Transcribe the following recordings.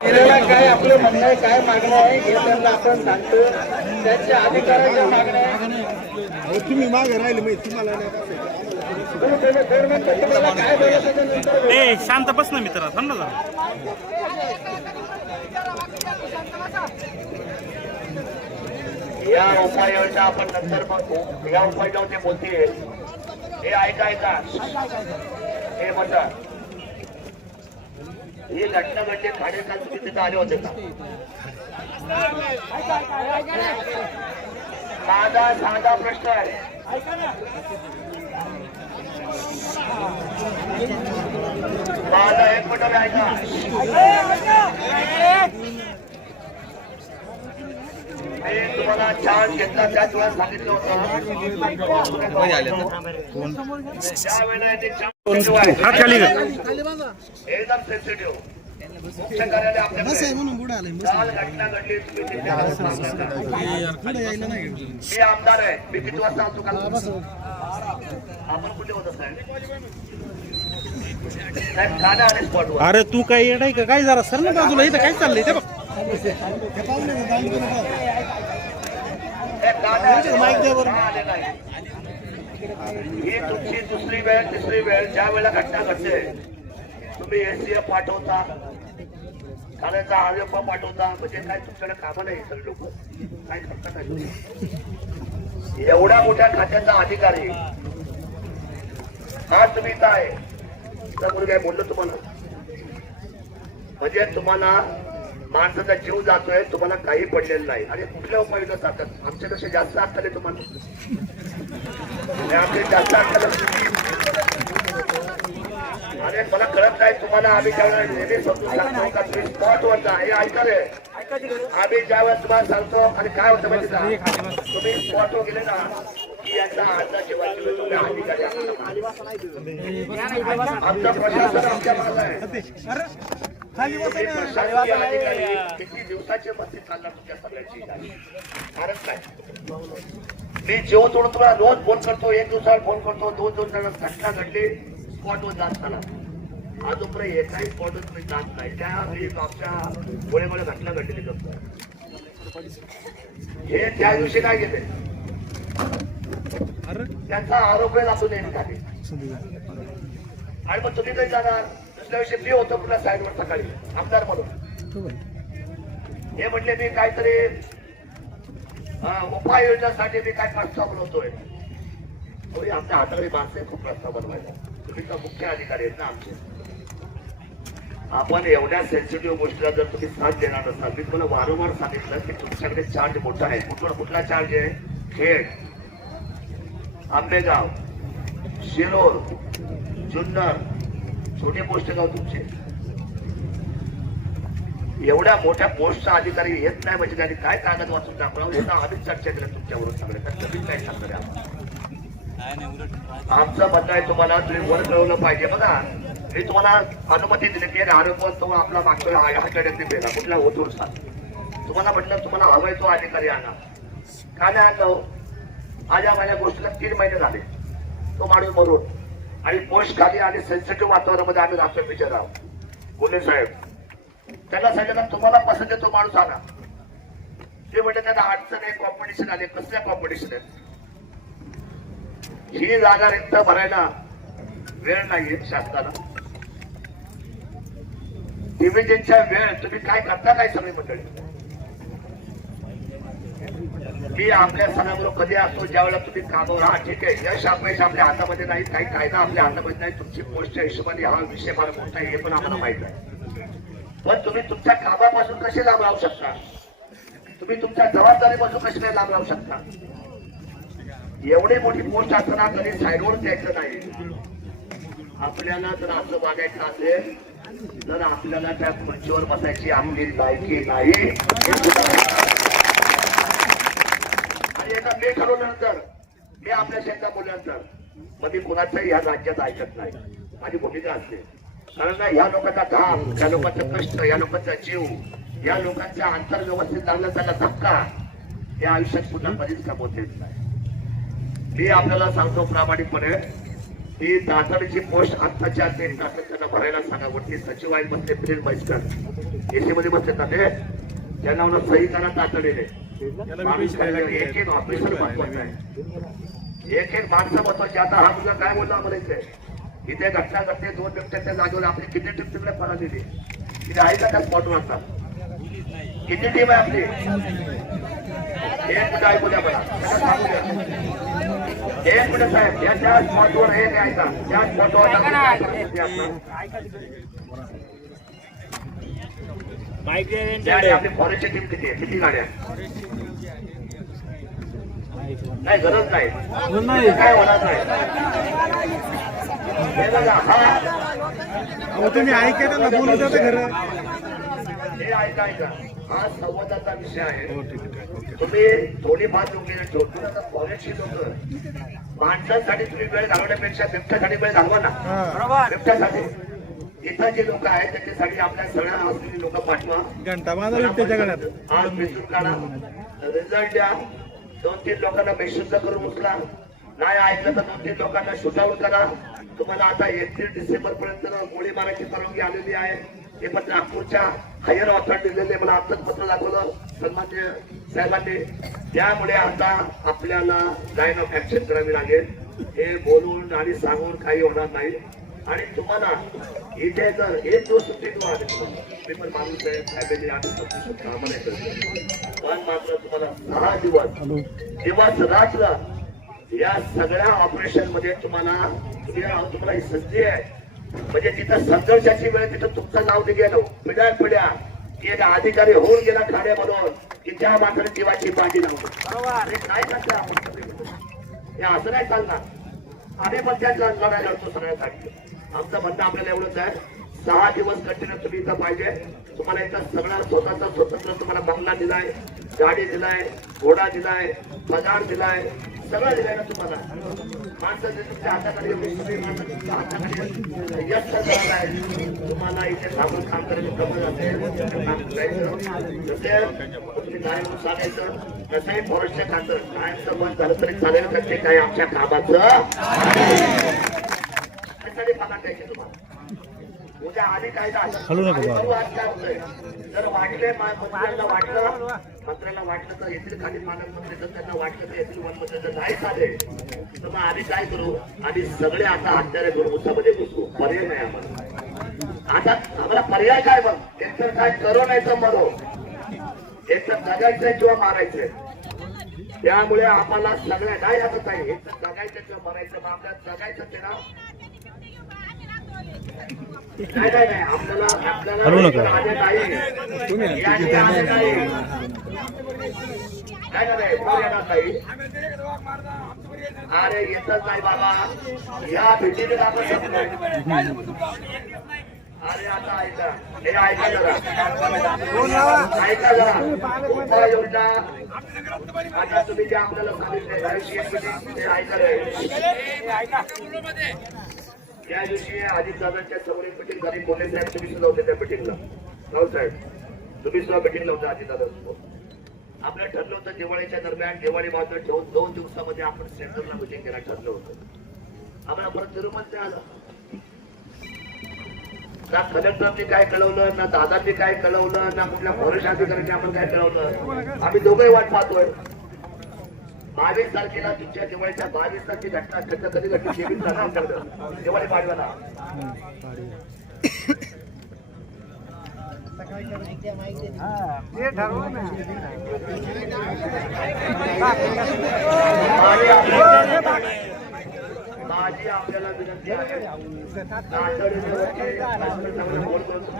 काय आपलं म्हणणं आहे काय मागणं आहे हे त्यांना आपण सांगतो. त्यांच्या अधिकाराच्या मागण्या आहे. तुम्ही मागे राहिले तुम्हाला काय बोलायचं. ए शांत बस ना मित्रा थांब ना जरा. या उपाययोजना आपण नंतर बघू. या उपाययोजना ते बोलतील हे ऐका ऐका. हे म्हणतात ही घटना घडली खाडेकाल तुम्ही तिथे आले होते का? माझा साधा प्रश्न आहे. माझा एक मिनिट ऐका तुम्हाला चान्स घेतला त्याच वेळेला सांगितलं होतं. ज्या वेळेला ते sensitive आहे, हात खाली कर एकदम सेन्सिटिव्ह मुख्य कार्यालय आपल्याकडे बस आहे आहे. म्हणून पुढे आले काल घटना घडली तुम्ही तिथे आलात ना. पुढे यायला नाही मी आमदार आहे मी किती वाजता आलतो काल आपण कुठे होत साहेब साहेब का नाही आले स्पॉटवर अरे तू काय येडाय का काय जरा सर ना बाजूला इथं काय चाललंय ते बघ हे ही तुमची दुसरी वेळ तिसरी वेळ ज्या वेळेला घटना घडते तुम्ही एसीएफ पाठवता खाण्याचा आरोप पाठवता म्हणजे काय तुमच्याकडे कामं नाही सगळे लोक. काय करता काय एवढ्या मोठ्या खात्याचा अधिकारी आज तुम्ही काय तर मुलगा काय बोललो तुम्हाला. म्हणजे तुम्हाला माणसाचा जीव जातोय तुम्हाला काही पडलेलं नाही. आणि कुठल्या उपाययोजना जातात? आमच्यापेक्षा जास्त अक्कल तुम्हाला. जास्त अरे मला कळत नाही तुम्हाला. आम्ही ज्यावेळेला नेहमी समजून सांगतो का तुम्ही जा. हे ऐका आम्ही ज्यावेळेस तुम्हाला सांगतो आणि काय होतं माहिती का? तुम्ही स्पॉटवर गेले ना की याचा प्रशासन आमच्या मागे आहे. हे किती दिवसाचे बसते चालणार तुमच्या सगळ्याची? कारण काय? मी जेव्हा तोडून तुम्हाला रोज फोन करतो एक दिवसावर फोन करतो दोन दिवसाला घटना घडली स्पॉटवर जात चला अजूनपर्यंत एकाही स्पॉटवर तुम्ही जात नाही. त्या वेळी आमच्या गोळेमुळे घटना घडलेली करतो हे त्या दिवशी काय घेते त्यांचा आरोप आहे लागू नये खाली आणि मग तुम्ही काही जाणार? दुसऱ्या दिवशी मी होतो पुन्हा साईडवर सकाळी आमदार म्हणून. हे म्हटले मी काहीतरी उपाययोजनासाठी मी काय प्रस्ताव बनवतोय. थोडी आमच्या हाताकडे माणसं खूप प्रस्ताव बनवायचा तुम्ही तर मुख्य अधिकारी आहेत ना आमचे. आपण एवढ्या सेन्सिटिव्ह गोष्टीला जर तुम्ही साथ देणार नसाल मी तुम्हाला वारंवार सांगितलं की तुमच्याकडे चार्ज मोठा आहे. कुठला कुठला चार्ज आहे? खेड आंबेगाव शिरोर जुन्नर छोटे पोस्ट गाव तुमचे. एवढ्या मोठ्या पोस्टचा अधिकारी येत नाही म्हणजे त्यांनी काय कागद वाचून दाखवलं हे आम्हीच चर्चा केल्या तुमच्यावरून सगळे. तर तुम्ही नाही सांगणार आमचं म्हणणं आहे तुम्हाला तुम्ही वर कळवलं पाहिजे. बघा मी तुम्हाला अनुमती दिली की आरोग्य तो आपला मागच्या हाकडे पेला कुठला सांग तुम्हाला म्हटलं तुम्हाला हवंय तो अधिकारी आणा. का नाही आणलं हो? आज या माझ्या गोष्टीला तीन महिने झाले. तो माणूस मरून. आणि पोस्ट खाली आणि सेन्सिटिव्ह वातावरणामध्ये आम्ही राहतोय विचार आहोत गुन्हे साहेब त्याला सांगितलं तुम्हाला पसंत आहे तो माणूस आला ते म्हणजे त्यांना अडचण आहे कॉम्पिटिशन आले. कसल्या कॉम्पिटिशन आहे ही जागा रिक्त भरायला वेळ नाहीये शासनाला. डिव्हिजनच्या वेळ तुम्ही काय करता काय सगळी मंडळी? मी आपल्या सणाबरोबर कधी असतो ज्यावेळेला तुम्ही कामावर हा ठीक आहे. यश अपयश आपल्या हातामध्ये नाही काही कायदा आपल्या हातामध्ये नाही तुमची पोस्टच्या हिशोबाने हा विषय फार मोठा आहे हे पण आम्हाला माहीत आहे. पण तुम्ही तुमच्या कामापासून कसे लांब राहू शकता? तुम्ही तुमच्या जबाबदारीपासून कसे काय लांब राहू शकता? एवढी मोठी पोस्ट असताना कधी साईडवर द्यायचं नाही. आपल्याला जर असं वागायचं असेल तर आपल्याला त्या खुर्चीवर बसायची आपली लायकी नाही. हे सुद्धा मी ठरवल्यानंतर मी आपल्या शेतात बोलल्यानंतर मग मी कुणाचंही या राज्यात ऐकत नाही. माझी भूमिका असते. कारण ना या लोकांचा घाम या लोकांचा कष्ट या लोकांचा जीव या लोकांच्या आंतरव्यवस्थेत लागला त्याला धक्का या आयुष्यात पुन्हा कधीच कमवत येत नाही. मी आपल्याला सांगतो प्रामाणिकपणे ही तातडीची पोस्ट आत्ताच्या ते त्यांना भरायला सांगा. वरती सचिव आहेत बसले प्रिन्स भाईस्कर एसीमध्ये बसले ना ते. त्यांना सही करा तातडीने. एक एक ऑफिसर महत्त्वाचा आहे एक एक माणसं महत्वाची आता हा मुलगा काय बोलला आम्हाला इथे? इथे घटना घडते दोन बिबट्याच्या जागेवर आपली किती टीम तिकडे पळा दिली तिथे आहे का त्या स्पॉटवर आता? किती टीम आहे आपली? एक मिनिट ऐकू द्या मला. एक मिनिट साहेब? या त्या स्पॉटवर हे काय का? त्या स्पॉटवर आपण काय करायचं ते आता. त्या आणि आपली फॉरेस्टची टीम किती आहे? किती गाड्या नाही गरज नाही. काय होणार नाही. हे हा. तुम्ही ऐका त्यांना बोलू खरं. हे ऐका ऐका. हा संवादाचा विषय आहे. हो तुम्ही दोन्ही बाजू जोडले जोडून आता फॉरेस्टची लोक माणसांसाठी तुम्ही वेळ घालवण्यापेक्षा बिबट्यासाठी वेळ घालवा ना. बिबट्यासाठी. इथं जे लोक आहेत त्याच्यासाठी आपल्या सगळ्या असलेली लोक पाठवा. घंटा आज मिसून काढा. रिझल्ट द्या. दोन तीन लोकांना मेसेज करून उचला. नाही ऐकलं तर दोन तीन लोकांना शूटआउट करा. तुम्हाला आता एकतीस डिसेंबर पर्यंत गोळी मारायची परवानगी आलेली आहे. हे पत्र नागपूरच्या हायर ऑथॉरिटी दिलेले मला आत्ताच पत्र दाखवलं. सन्मान्य साहेबांनी. त्यामुळे आता आपल्याला लाईन ऑफ ऍक्शन करावी लागेल. हे बोलून आणि सांगून काही होणार नाही. आणि तुम्हाला इथे जर एक दिवस सुट्टी तुम्हाला तुम्ही पण माणूस आहे फॅमिली आम्ही समजू शकतो आम्हाला पण मात्र तुम्हाला सहा दिवस दिवस रात्र या सगळ्या ऑपरेशनमध्ये तुम्हाला तुम्हाला ही संधी आहे. म्हणजे तिथं संघर्षाची वेळ तिथं तुमचं नाव गेलो पिढ्या पिढ्या की एक अधिकारी होऊन गेला खाड्यामधून की त्या मात्र जीवाची बाजी लावतो अरे काय सांगतो आपण? हे असं नाही चालणार. आम्ही पण त्या लढाई लढतो सगळ्यासाठी. आमचं म्हणणं आपल्याला एवढंच आहे. सहा दिवस कंटिन्यू तुम्ही इथं पाहिजे. तुम्हाला इथं सगळा स्वतःचा स्वतंत्र तुम्हाला बंगला दिलाय गाडी दिलाय घोडा दिलाय पगार दिलाय सगळं दिलाय ना तुम्हाला. माणसं तुमच्या तुमच्या यश सगळं आहे तुम्हाला इथे थांबून काम करायचं जमत असेल काम करायचं. नसेल तुम्ही फॉरेस्टच्या खातं. कायमचं बंद झालं तरी चालेल तर ते काय आमच्या कामाचं? पगार द्यायचे तुम्हाला उद्या आधी काय हलू नका जर वाटले मंत्र्यांना वाटलं मंत्र्याला वाटलं तर येथील खाली पालकमंत्री जर त्यांना वाटलं तर येथील वनमंत्री जर नाही झाले तर मग आम्ही काय करू आम्ही सगळे आता हत्यारे घुसू पर्याय नाही आम्हाला आता आम्हाला पर्याय काय मग एकतर काय करो नाही तर मरो एकतर जगायचंय किंवा मारायचंय त्यामुळे आम्हाला सगळ्या नाही आता काही एक तर जगायचं किंवा मरायचं. मग आपल्याला जगायचं ते ना. येणार नका. अरे येतच नाही बाबा या भेटीने अरे आता ऐका हे ऐका जरा ऐका जरा उपाययोजना आता तुम्ही जे आपल्याला सांगितले ऐका त्या दिवशी अजित दादांच्या समोरील मिटिंग झाली. मोठे साहेब तुम्ही सुद्धा होते त्या मिटिंगला राऊत साहेब तुम्ही सुद्धा मिटिंगला होता अजित दादा आपलं ठरलं होतं दिवाळीच्या दरम्यान दिवाळी बाजूला ठेवून दोन दिवसामध्ये आपण सेंटरला मिटिंग करायला ठरलं होतं. आम्हाला परत तिरुमत नाही आलं. ना कलेक्टरने काय कळवलं ना दादांनी काय कळवलं ना कुठल्या फॉरेस्ट अधिकाऱ्यांनी आपण काय कळवलं? आम्ही दोघंही वाट पाहतोय. बावीस तारखेला तुमच्या दिवाळीच्या बावीस तारखे घटना घटना कधी घटली तेवीस तारखेला दिवाळी पाडव्याला. आपल्याला- माझी आपल्याला विनंती आहे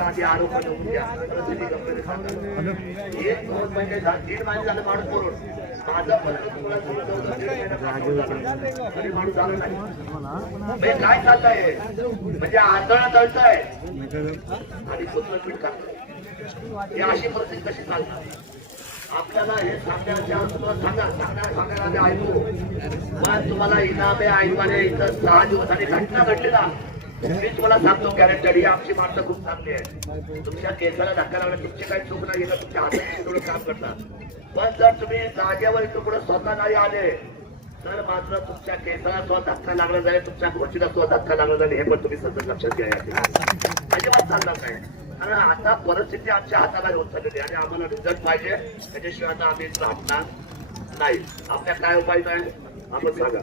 आधी आरोप नोंदवून घ्या. एक दोन महिने दीड महिने माणूस माझं झालं. नाही काय चाललंय म्हणजे आंदोलन दळताय आणि पुत्र पीठ खातंय ही अशी परिस्थिती कशी चालणार? आपल्याला हे सांगण्याच्या तुम्हाला सांगा सांगण्या सांगायला आम्ही ऐकू. पण तुम्हाला इनामे ऐकवाने इथं सहा दिवसांनी घटना घडलेला मी तुम्हाला सांगतो गॅरेंटेड ही आमची माणसं खूप चांगली आहे तुमच्या केसाला धक्का लावला तुमची काही चूक नाही तुमच्या हाताची थोडं काम करतात पण जर तुम्ही जागेवर इथं पुढे स्वतः नाही आले तर मात्र तुमच्या केसाला सुद्धा धक्का लागला जाईल तुमच्या गोष्टीला सुद्धा धक्का लागला जाईल हे पण तुम्ही सतत लक्षात घ्या अजिबात चालणार नाही. कारण आता परिस्थिती आमच्या हाताबाहेर होत चाललेली आहे आणि आम्हाला रिझल्ट पाहिजे. त्याच्याशिवाय आता आम्ही इथं राहणार नाही. आपल्या काय उपाय काय आपण सांगा.